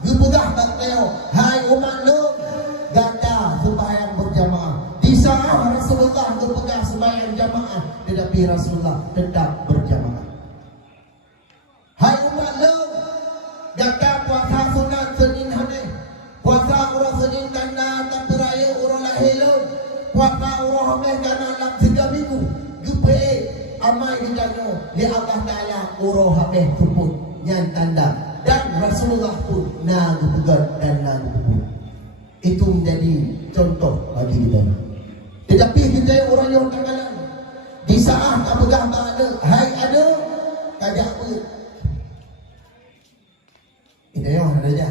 dipegah baktayo, hai umat lu ganda sembahyang berjamaah. Di saat Rasulullah dipegah sembahyang jamaah, tetapi Rasulullah tetap berjamaah. Hai umat lu ganda puasa sunat Senin hari, puasa orang Senin tanda tanpa raya orang lahir lu, puasa orang hamil karena dalam 3 minggu. Jupe amai ditanya di Allah Ta'ala uroh habis tuput yang tanda dan Rasulullah pun nagu pegat dan nagu tuput. Itu menjadi contoh bagi kita. Tetapi kita orang yang terkalang di saat tak pegang ada, hai ada kajak apa kita yang ada je.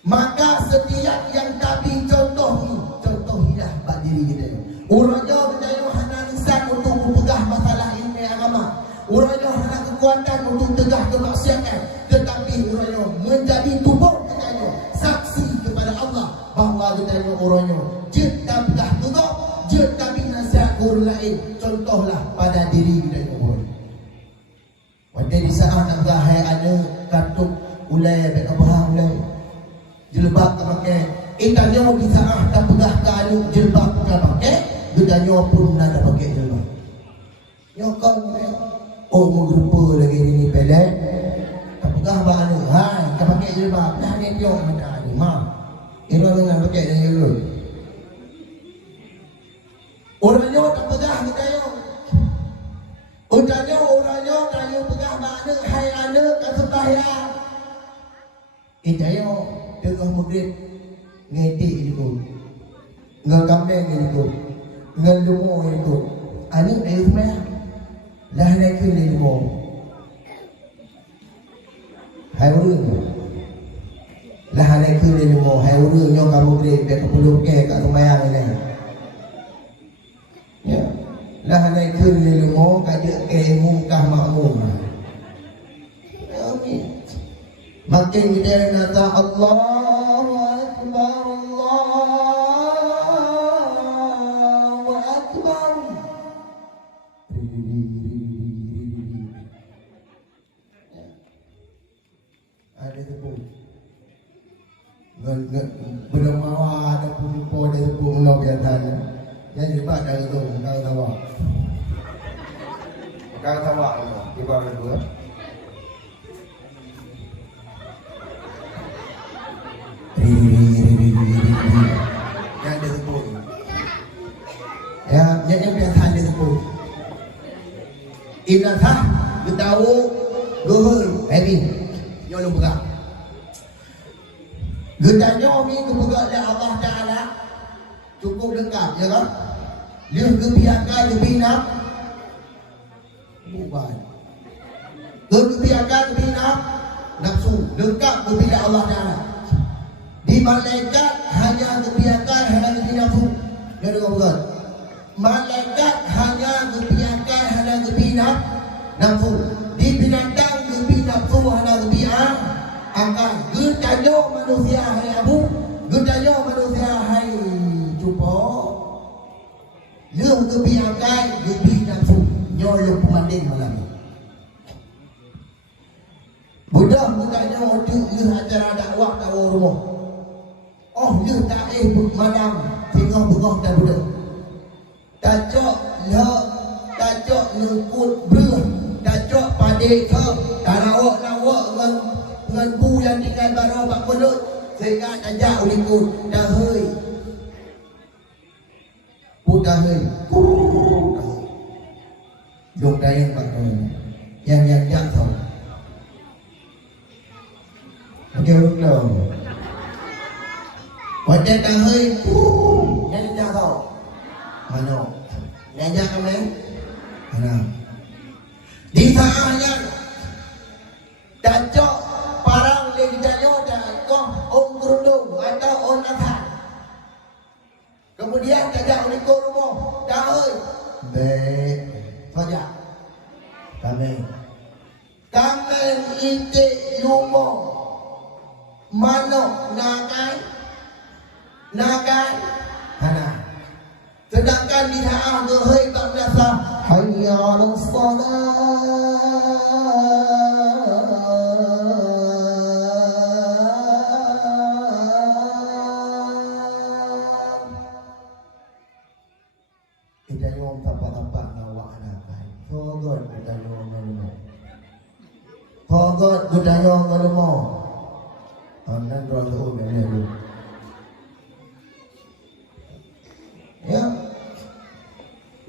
Maka setiap yang Nabi contohilah bagi diri kita. Urangnya berdaya hana lisan untuk memegah masalah ilmu agama. Urangnya hana kekuatan untuk tegah kemaksiatan. Tetapi urangnya menjadi tubuh kita saksi kepada Allah bahawa kita urangnya cinta pun lain. Contohlah pada diri kita pun. Pada di saat nak berahai ada katuk ulai bek abah ulai. Jilbab tak pakai. Tanya di saat tak pegah ke ada jilbab tak pakai. Gedanya pun nak pakai jilbab. Nyokong oh menggerupa lagi ni pelet. Tak pegah mana. Hai, tak pakai jilbab. Dah ni tengok mana ni. Ma. Ini orang pakai dia dulu. Orangnya tak pegah kita yo. Orangnya tak yo pegah mana hai ana kat sembahyang. Yo tengah maghrib ngetik itu. Ngel kambing itu. Ngel lumo itu. Ani ayo sembahyang. Lah nak ke lumo. Hai urang. Lah nak ke lumo, hai urang nyo kamu maghrib kat peluk ke kat sembahyang ni. Ya. Lah naik ke lumo kajak ke mungkah makmum. Okey. Makin kita kata Allahu Akbar, Allahu Akbar. Ada tepung. Belum mawa ada pun ada tepung nak biarkan. Yang hebat dari itu, kau tahu. Kau tahu di bawah kedua. Yang ada tepung. Ya, yang biasa ada tepung. Ibn Sah, bertahu, gohul, happy. Yang lu pegang. Gedanya ni kepegang oleh Allah Ta'ala. Cukup dekat, ya kan? Dia kebiakan lebih nak bukan. Kebiakan lebih nak nafsu. Dekat kepada Allah Ta'ala. Di malaikat hanya kebiakan hanya lebih nafsu. Ya dengar bukan? Malaikat hanya kebiakan hanya lebih nafsu. Di binatang lebih nafsu hanya lebih angkat. Gedanya manusia hai abu. Gedanya manusia hai cuba lương cái bia cái nam phụ nho lục mandin malam Buddha mudahnya waktu lu acara dakwah tahu rumah oh lu tak malam tengok begah dan Buddha tajak lengkut beruh tajak pade ke tarawak dengan bu yang tinggal baru bak mulut sehingga tajak lengkut dah hei Buddha hei dong dayang bak yang tahu okey belum wajah dah hei yang tahu mana ngajak kami mana di saatnya tajak parang lejanya dah kau om kerudung atau om nahan kemudian tajak uliko rumah dah hei baik saja kami intik rumah mana nakai mana sedangkan di ha'ah gehei tak berasa hayya ala salat kita nyom tempat-tempat ngawak nakai togot kita nyom ngelmo togot kita nyom ngelmo anan roh ngelmo ya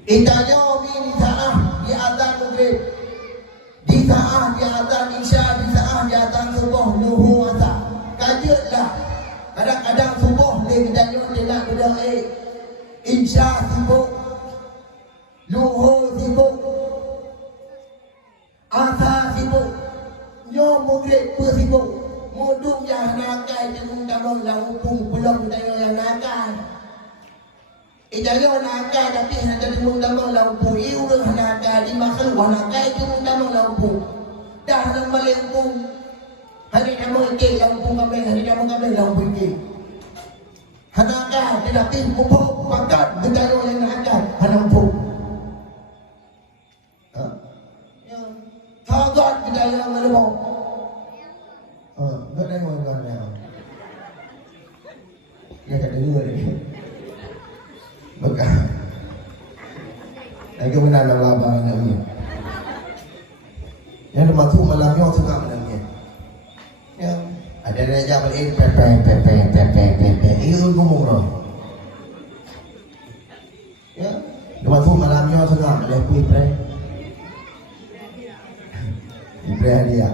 Itanya di saat di azan maghrib di saat di azan isya di saat di azan subuh luhu asar kajilah kadang-kadang subuh dia ditanya dia nak berdoa isya sibuk luhu sibuk asar sibuk nyom maghrib pun sibuk mudung yang nakai jenung damang laupung belum tanya yang nakai Ijayo nakai tapi hendak dimundang lampu iu dah nakai di makhluk nakai dimundang lampu dah nak melempung hari kamu ke lampu kami hari kamu lampu ke hanakai tetapi pupuk pakat bejayo yang nakai lampu kat dengar ni. Maka Aku benar nak labang namanya. Yang rumah tu malam yang suka namanya. Yang ada raja balik pepe. Itu ngomong roh. Ya, rumah tu malam yang suka ada kui pre. Pre dia.